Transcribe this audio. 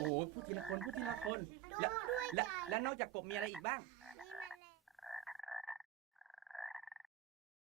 โอ้โหพูดทีละคนพูดทีละคน แล้วแล้วแล้วนอกจากกบมีอะไรอีกบ้างด